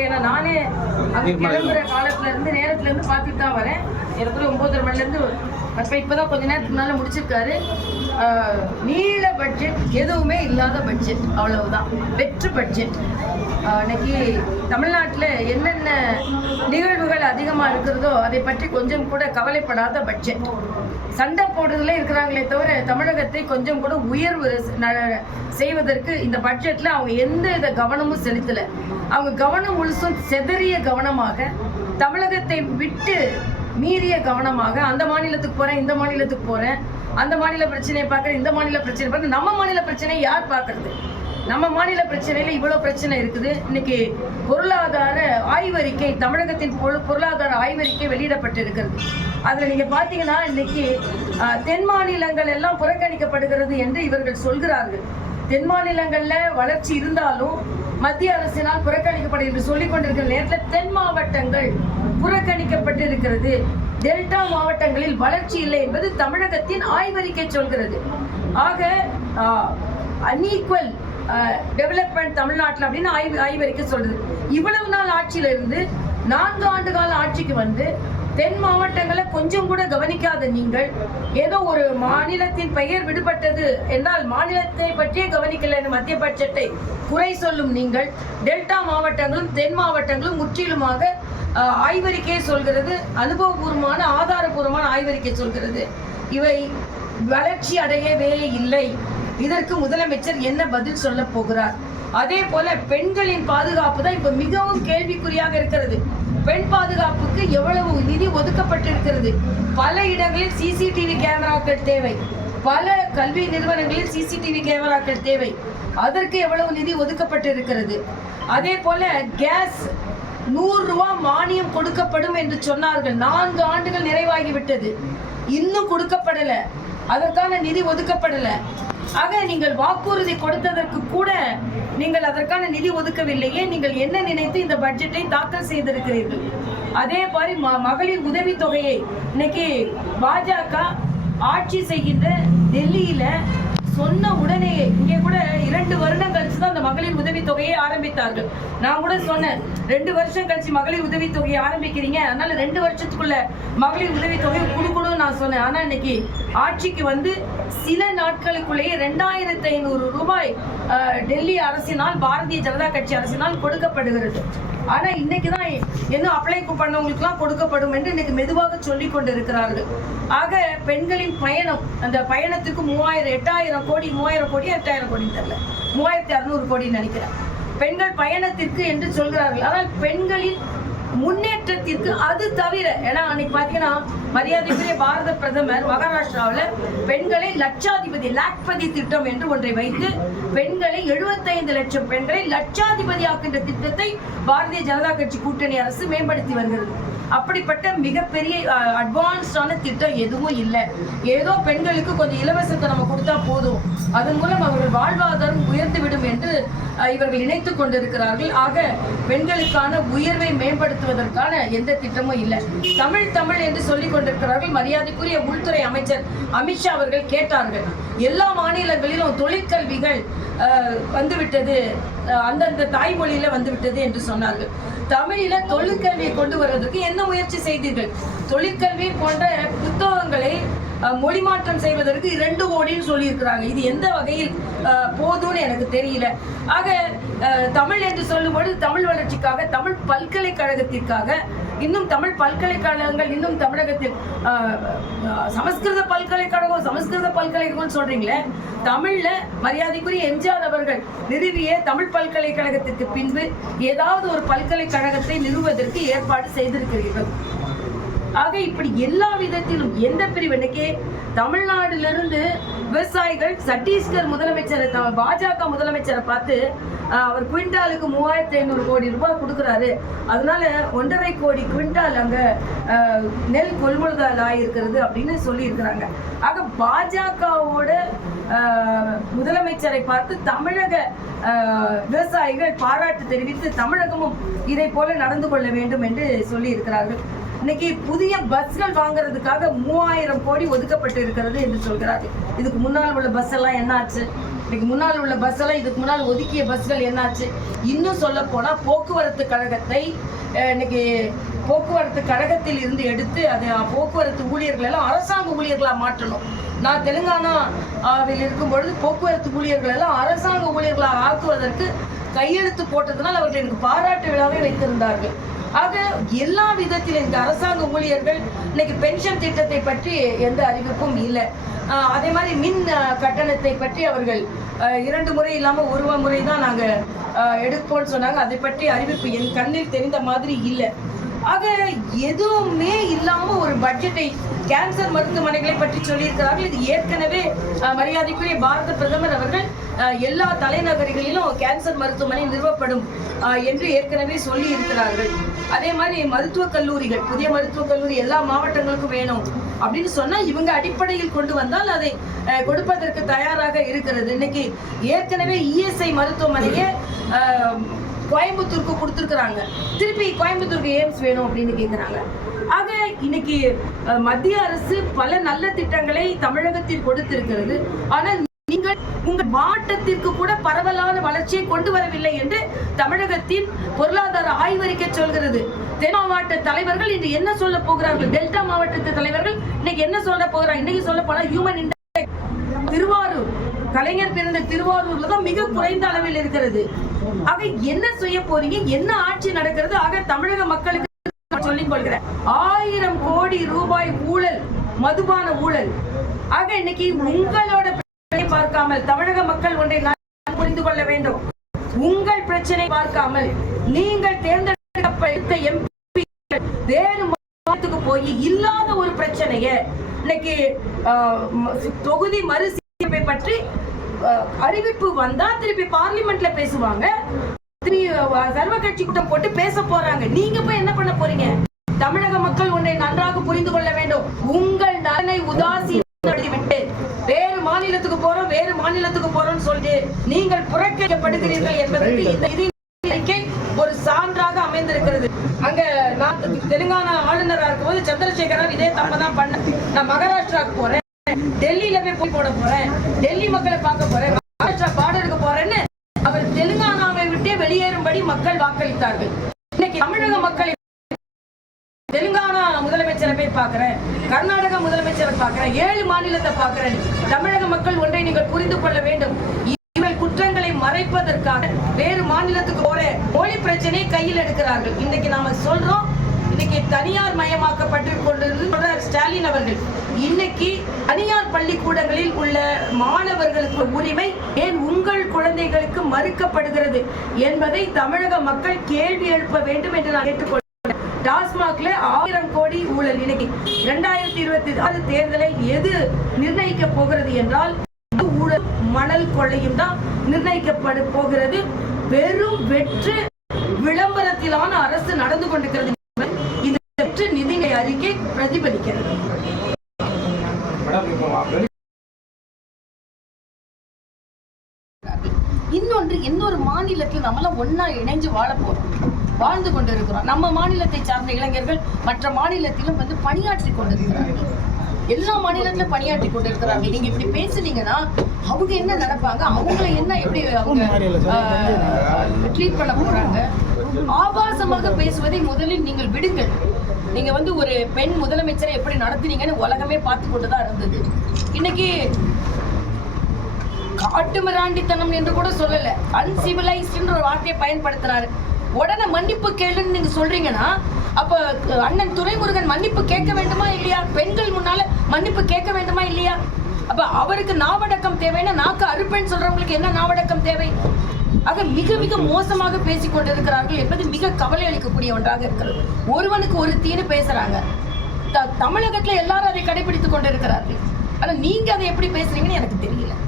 ஏன்னா நானே அங்க கிளம்புற காலத்துல இருந்து நேரத்துல இருந்து பார்த்துட்டு தான் வரேன். எனக்கு ஒன்பதரை மணிலேருந்து இப்போ இப்போ தான் கொஞ்ச நேரத்துக்கு முன்னால முடிச்சிருக்காரு. நீள பட்ஜெட் எதுவுமே இல்லாத பட்ஜெட் அவ்வளவுதான். வெற்று பட்ஜெட் இன்னைக்கு தமிழ்நாட்டில் என்னென்ன நிகழ்வுகள் அதிகமாக இருக்கிறதோ அதை பற்றி கொஞ்சம் கூட கவலைப்படாத பட்ஜெட் சண்டை போடுறதுல இருக்கிறாங்களே தவிர தமிழகத்தை கொஞ்சம் கூட உயர்வு ந- செய்வதற்கு இந்த பட்ஜெட்டில் அவங்க எந்த வித கவனமும் செலுத்தலை. அவங்க கவனம் முழுசும் செதறிய கவனமாக தமிழகத்தை விட்டு மீறிய கவனமாக அந்த மாநிலத்துக்கு போறேன் இந்த மாநிலத்துக்கு போறேன். அந்த மாநில பிரச்சனையை பார்க்குறேன் இந்த மாநில பிரச்சனை பார்க்குறேன் நம்ம மாநில பிரச்சனையை யார் பார்க்கறது? நம்ம மாநில பிரச்சனையில இவ்வளவு பிரச்சனை இருக்குது. இன்னைக்கு பொருளாதார ஆய்வறிக்கை தமிழகத்தின் பொரு- பொருளாதார ஆய்வறிக்கை வெளியிடப்பட்டிருக்கிறது. அதுல நீங்க பாத்தீங்கன்னா இன்னைக்கு தென் மாநிலங்கள் எல்லாம் புறக்கணிக்கப்படுகிறது என்று இவர்கள் சொல்கிறார்கள். தென் மாநிலங்கள்ல வளர்ச்சி இருந்தாலும் மத்திய அரசினால் புறக்கணிக்கப்படும் என்று சொல்லிக் கொண்டிருக்கிற நேரத்தில் தென் மாவட்டங்கள் புறக்கணிக்கப்பட்டிருக்கிறது. டெல்டா மாவட்டங்களில் வளர்ச்சி இல்லை என்பது தமிழகத்தின் ஆய்வறிக்கை சொல்கிறது. ஆக அன்ஈக்குவல் டெவலப்மெண்ட் தமிழ்நாட்டில் அப்படின்னு ஆய்வு ஆய்வறிக்கை சொல்றது. இவ்வளவு நாள் ஆட்சியில இருந்து நான்கு ஆண்டு கால ஆட்சிக்கு வந்து தென் மாவட்டங்களை கொஞ்சம் கூட கவனிக்காத நீங்கள் ஏதோ ஒரு மாநிலத்தின் பெயர் விடுபட்டது என்றால் மாநிலத்தை பற்றியே கவனிக்கல என மத்திய பட்ஜெட்டை குறை சொல்லும் நீங்கள். டெல்டா மாவட்டங்களும் தென் மாவட்டங்களும் முற்றிலுமாக ஆய்வறிக்கை ஆய்வறிக்கையை சொல்கிறது அனுபவபூர்வமான ஆதாரபூர்வமான ஆய்வறிக்கை சொல்கிறது. இவை வளர்ச்சி அடையவே இல்லை. இதற்கு முதலமைச்சர் என்ன பதில் சொல்ல போகிறார்? அதே போல பெண்களின் பாதுகாப்பு தான் இப்ப மிகவும் கேள்விக்குறியாக இருக்கிறது. பெண் பாதுகாப்புக்கு எவ்வளவு நிதி ஒதுக்கப்பட்டிருக்கிறது? பல இடங்களில் சிசிடிவி கேமராக்கள் தேவை. பல கல்வி நிறுவனங்களில் சிசிடிவி கேமராக்கள் தேவை. அதற்கு எவ்வளவு நிதி ஒதுக்கப்பட்டிருக்கிறது? அதே போல கேஸ் நூறு ரூபா மானியம் கொடுக்கப்படும் என்று சொன்னார்கள். நான்கு ஆண்டுகள் நிறைவாகிவிட்டது. இன்னும் கொடுக்கப்படல. அதற்கான நிதி ஒதுக்கப்படல. ஆக நீங்கள் வாக்குறுதி கொடுத்ததற்கு கூட நீங்கள் அதற்கான நிதி ஒதுக்கவில்லையே. நீங்கள் என்ன நினைத்து இந்த பட்ஜெட்டை தாக்கல் செய்திருக்கிறீர்கள்? அதே மாதிரி ம- மகளிர் உதவித் தொகையை இன்னைக்கு பாஜக ஆட்சி செய்கின்ற டெல்லியில சொன்ன உடனே இங்கே கூட இரண்டு வருடம் கழிச்சு தான் அந்த மகளிர் உதவித் தொகையை ஆரம்பித்தார்கள். நான் கூட சொன்னேன் ரெண்டு வருஷம் கழிச்சு மகளிர் உதவி தொகையை ஆரம்பிக்கிறீங்க அதனால ரெண்டு வருஷத்துக்குள்ள மகளிர் உதவி தொகையை கொடுக்கணும்னு நான் சொன்னேன். ஆனா இன்னைக்கு ஆட்சிக்கு வந்து சில நாட்களுக்குள்ளேயே ரெண்டாயிரத்தி ஐநூறு ரூபாய் டெல்லி அரசினால் பாரதிய ஜனதா கட்சி அரசினால் கொடுக்கப்படுகிறது. ஆனா இன்னைக்கு தான் இன்னும் அப்ளை பண்ணவங்களுக்குலாம் கொடுக்கப்படும் என்று இன்னைக்கு மெதுவாக சொல்லி கொண்டிருக்கிறார்கள். ஆக பெண்களின் பயணம் அந்த பயணத்துக்கு மூவாயிரம் எட்டாயிரம் கோடி மூவாயிரம் கோடி எட்டாயிரம் கோடி தெரியல. மூவாயிரத்தி அறுநூறு கோடின்னு நினைக்கிறேன். பெண்கள் பயணத்திற்கு என்று சொல்கிறார்கள். ஆனால் பெண்களின் முன்னேற்றத்திற்கு அது தவிர ஏன்னா அன்னைக்கு பாத்தீங்கன்னா மரியாதைக்குரிய பாரத பிரதமர் மகாராஷ்டிராவில் பெண்களை லட்சாதிபதி லாக்பதி திட்டம் என்று ஒன்றை வைத்து பெண்களை 75 லட்சம் பெண்களை லட்சாதிபதி ஆக்கின்ற திட்டத்தை பாரதிய ஜனதா கட்சி கூட்டணி அரசு மேம்படுத்தி வருகிறது. அப்படிப்பட்ட மிகப்பெரிய அட்வான்ஸ்டான திட்டம் எதுவும் இல்லை. ஏதோ பெண்களுக்கு கொஞ்சம் இலவசத்தை நம்ம கொடுத்தா போதும். அதன் மூலம் அவர்கள் வாழ்வாதாரம் உயர்ந்து விடும் என்று இவர்கள் நினைத்துக் கொண்டிருக்கிறார்கள். ஆக பெண்களுக்கான உயர்வை மேம்படுத்துவதற்கான எந்த திட்டமும் இல்லை. தமிழ் தமிழ் என்று சொல்லிக் கொண்டிருக்கிறார்கள். மரியாதைக்குரிய உள்துறை அமைச்சர் அமித்ஷா அவர்கள் கேட்டார்கள். எல்லா மாநிலங்களிலும் தொழிற்கல்விகள் வந்துவிட்டது. அந்தந்த தாய்மொழியில வந்துவிட்டது என்று சொன்னார்கள். தமிழில தொழிற்கல்வியை கொண்டு வருவதற்கு என்ன முயற்சி செய்தீர்கள்? தொழிற்கல்வி போன்ற புத்தகங்களை மொழி மாற்றம் செய்வதற்கு இரண்டு கோடின்னு சொல்லியிருக்கிறாங்க. இது எந்த வகையில் போதும்னு எனக்கு தெரியல. ஆக தமிழ் என்று சொல்லும்போது தமிழ் வளர்ச்சிக்காக தமிழ் பல்கலைக்கழகத்திற்காக இன்னும் தமிழ் பல்கலைக்கழகங்கள் இன்னும் தமிழகத்தில் சமஸ்கிருத பல்கலைக்கழகம் சமஸ்கிருத பல்கலைக்கழகம் சொல்றீங்களே தமிழ்ல மரியாதைக்குரிய எம்ஜிஆர் அவர்கள் நிறுவிய தமிழ் பல்கலைக்கழகத்திற்கு பின்பு ஏதாவது ஒரு பல்கலைக்கழகத்தை நிறுவதற்கு ஏற்பாடு செய்திருக்கிறீர்கள். ஆக இப்படி எல்லா விதத்திலும் எந்த பிரிவு? இன்னைக்கு தமிழ்நாட்டிலிருந்து விவசாயிகள் சத்தீஸ்கர் முதலமைச்சரை த- பாஜக முதலமைச்சரை பார்த்து அவர் குவிண்டாலுக்கு மூவாயிரத்தி ஐநூறு கோடி ரூபாய் கொடுக்குறாரு. அதனால ஒன்றரை கோடி குவிண்டால் அங்கே நெல் கொள்முதல் ஆயிருக்கிறது அப்படின்னு சொல்லியிருக்கிறாங்க. ஆக பாஜகவோட முதலமைச்சரை பார்த்து தமிழக விவசாயிகள் பாராட்டு தெரிவித்து தமிழகமும் இதை போல நடந்து கொள்ள வேண்டும் என்று சொல்லியிருக்கிறார்கள். இன்னைக்கு புதிய பஸ்கள் வாங்குறதுக்காக மூவாயிரம் கோடி ஒதுக்கப்பட்டு இருக்கிறது என்று சொல்கிறார் இதுக்கு முன்னால் உள்ள பஸ் எல்லாம் என்னாச்சு? இன்னைக்கு முன்னால் உள்ள பஸ் எல்லாம் இதுக்கு முன்னால் ஒதுக்கிய பஸ்கள் என்னாச்சு? இன்னும் சொல்ல போனால் போக்குவரத்து கழகத்தை இன்னைக்கு போக்குவரத்து கழகத்தில் இருந்து எடுத்து அது போக்குவரத்து ஊழியர்கள் எல்லாம் அரசாங்க ஊழியர்களாக மாற்றணும். நான் தெலுங்கானாவில் இருக்கும் பொழுது போக்குவரத்து ஊழியர்கள் எல்லாம் அரசாங்க ஊழியர்களாக ஆக்குவதற்கு கையெழுத்து போட்டதுனால் அவர்கள் எனக்கு பாராட்டு விழாவை வைத்திருந்தார்கள். ஆக எல்லா விதத்திலும் இந்த அரசாங்க ஊழியர்கள் இன்னைக்கு பென்ஷன் திட்டத்தை பற்றி எந்த அறிவிப்பும் இல்லை. அதே மாதிரி மின் கட்டணத்தை பற்றி அவர்கள் இரண்டு முறை இல்லாமல் ஒரு முறை தான் நாங்கள் எடுப்போம்னு சொன்னாங்க. அதை பற்றி அறிவிப்பு என் கண்ணில் தெரிந்த மாதிரி இல்லை. ஆக எதுவுமே இல்லாமல் ஒரு பட்ஜெட்டை கேன்சர் மருத்துவமனைகளை பற்றி சொல்லியிருக்கிறார்கள். இது ஏற்கனவே மரியாதைக்குரிய பாரத பிரதமர் அவர்கள் எல்லா தலைநகரிகளிலும் கேன்சர் மருத்துவமனை நிறுவப்படும் என்று ஏற்கனவே சொல்லி இருக்கிறார்கள் அதே மாதிரி மருத்துவக் கல்லூரிகள் புதிய மருத்துவக் கல்லூரி எல்லா மாவட்டங்களுக்கும் வேணும் அப்படின்னு சொன்னா இவங்க அடிப்படையில் கொண்டு வந்தால் அதை கொடுப்பதற்கு தயாராக இருக்கிறது. இன்னைக்கு ஏற்கனவே இஎஸ்ஐ மருத்துவமனையை கோயம்புத்தூருக்கு கொடுத்துருக்குறாங்க. திருப்பி கோயம்புத்தூருக்கு எய்ம்ஸ் வேணும் அப்படின்னு கேட்குறாங்க ஆக இன்னைக்கு மத்திய அரசு பல நல்ல திட்டங்களை தமிழகத்தில் கொடுத்திருக்கிறது. ஆனால் நீங்கள் உங்கள் மாவட்டத்திற்கு கூட பரவலான வளர்ச்சியை கொண்டு வரவில்லை என்று தமிழகத்தின் பொருளாதார ஆய்வறிக்கை சொல்கிறது. தென் மாவட்ட தலைவர்கள் இன்று என்ன சொல்ல போகிறார்கள்? டெல்டா மாவட்டத்து தலைவர்கள் இன்னைக்கு என்ன சொல்ல போகிறார் இன்னைக்கு சொல்ல போனால் ஹியூமன் திருவாரூர் கலைஞர் பிறந்த திருவாரூர்ல தான் மிக குறைந்த அளவில் இருக்கிறது. ஆக என்ன செய்ய போறீங்க? என்ன ஆட்சி நடக்கிறது? ஆக தமிழக மக்களுக்கு சொல்லி சொல்லிக் கொள்கிறேன். ஆயிரம் கோடி ரூபாய் ஊழல் மதுபான ஊழல். ஆக இன்னைக்கு உங்களோட பார்க்காமல் தமிழக மக்கள் ஒன்றை புரிந்து கொள்ள வேண்டும். உங்கள் பிரச்சனை பார்க்காமல் நீங்கள் தேர்ந்தெடுக்கப்பட்ட எம்பி வேறு மாநிலத்துக்கு போய் இல்லாத ஒரு பிரச்சனைய இன்னைக்கு தொகுதி மறுசீரமைப்பை பற்றி அறிவிப்பு வந்தா திருப்பி பார்லிமெண்ட்ல பேசுவாங்க. சர்வ கட்சி கூட்டம் போட்டு பேச போறாங்க. நீங்க போய் என்ன பண்ண போறீங்க? தமிழக மக்கள் ஒன்றை நன்றாக புரிந்து கொள்ள வேண்டும். உங்கள் நலனை உதாசீனப்படுத்தி விட்டு மாநிலத்துக்கு போறோம் வேறு மாநிலத்துக்கு போறோம்னு சொல்லிட்டு நீங்கள் புறக்கணிக்கப்படுகிறீர்கள் என்பதற்கு இந்த நிதி அறிக்கை ஒரு சான்றாக அமைந்திருக்கிறது. அங்க நான் தெலுங்கானா ஆளுநரா இருக்கும்போது சந்திரசேகரன் இதே தப்ப தான் பண்ண நான் மகாராஷ்டிராவுக்கு போறேன் டெல்லியில போய் போய் போட போறேன் டெல்லி மக்களை பார்க்க போறேன் மகாராஷ்டிரா பார்டருக்கு போறேன்னு அவர் தெலுங்கானாவை விட்டே வெளியேறும்படி மக்கள் வாக்களித்தார்கள் இன்னைக்கு தமிழக மக்களை தெலுங்கானா முதலமைச்சரை போய் பார்க்கிறேன். கர்நாடக முதலமைச்சரை பார்க்கிறேன். ஏழு மாநிலத்தை பார்க்கிறேன். தமிழக மக்கள் ஒன்றை நீங்கள் புரிந்து கொள்ள வேண்டும். இவர்கள் குற்றங்களை மறைப்பதற்காக வேறு மாநிலத்துக்கு போற மொழி பிரச்சனையை கையில் எடுக்கிறார்கள். இன்னைக்கு நாம சொல்றோம் இன்னைக்கு தனியார் மயமாக்கப்பட்டு கொண்டிருக்கிற ஸ்டாலின் அவர்கள். இன்னைக்கு தனியார் பள்ளிக்கூடங்களில் உள்ள மாணவர்களுக்கு உரிமை ஏன் உங்கள் குழந்தைகளுக்கு மறுக்கப்படுகிறது என்பதை தமிழக மக்கள் கேள்வி எழுப்ப வேண்டும் என்று நான் கேட்டுக்கொள்கிறேன் டாஸ்மாக்ல ஆயிரம் கோடி ஊழல் இன்னைக்கு இரண்டாயிரத்தி இருபத்தி ஆறு தேர்தலை எது நிர்ணயிக்க போகிறது என்றால் ஊழல் மணல் கொள்ளையும் தான் நிர்ணயிக்கப்பட போகிறது. வெறும் வெற்று விளம்பரத்திலான அரசு நடந்து கொண்டிருக்கிறது இந்த வெற்று நிதிநிலை அறிக்கை பிரதிபலிக்கிறது. இன்னொன்று இன்னொரு மாநிலத்தில் நம்மளாம் ஒன்னா இணைஞ்சு வாழ போறோம். வாழ்ந்து கொண்டிருக்கிறோம். நம்ம மாநிலத்தை சார்ந்த இளைஞர்கள் மற்ற மாநிலத்திலும் வந்து பணியாற்றி கொண்டிருக்கிறார்கள். எல்லா மாநிலத்திலும் பணியாற்றி கொண்டிருக்கிறார்கள். நீங்க இப்படி பேசுனீங்கன்னா அவங்க என்ன நினைப்பாங்க? அவங்கள என்ன எப்படி அவங்க ட்ரீட் பண்ண போறாங்க? ஆபாசமாக பேசுவதை முதலில் நீங்கள் விடுங்கள். நீங்க வந்து ஒரு பெண் முதலமைச்சரை எப்படி நடத்துனீங்கன்னு உலகமே பார்த்து கொண்டு தான் இருந்தது. இன்னைக்கு காட்டு மிராண்டித்தனம் என்று கூட சொல்லல. அன்சிவிலைஸ்ட்ன்ற ஒரு வார்த்தையை பயன்படுத்துறாரு. உடனே மன்னிப்பு கேளுன்னு நீங்க சொல்றீங்கன்னா அப்ப அண்ணன் துரைமுருகன் மன்னிப்பு கேட்க வேண்டுமா இல்லையா? பெண்கள் முன்னால மன்னிப்பு கேட்க வேண்டுமா இல்லையா? அப்ப அவருக்கு நாவடக்கம் தேவைன்னா நாக்கு அறுப்பேன்னு சொல்றவங்களுக்கு என்ன நாவடக்கம் தேவை? ஆக மிக மிக மோசமாக பேசிக் கொண்டிருக்கிறார்கள் என்பது மிக கவலை அளிக்கக்கூடிய ஒன்றாக இருக்கிறது. ஒருவனுக்கு ஒரு தீனு பேசுறாங்க. த- தமிழகத்துல எல்லாரும் அதை கடைபிடித்துக் கொண்டிருக்கிறார்கள். ஆனா நீங்க அதை எப்படி பேசுறீங்கன்னு எனக்கு தெரியல.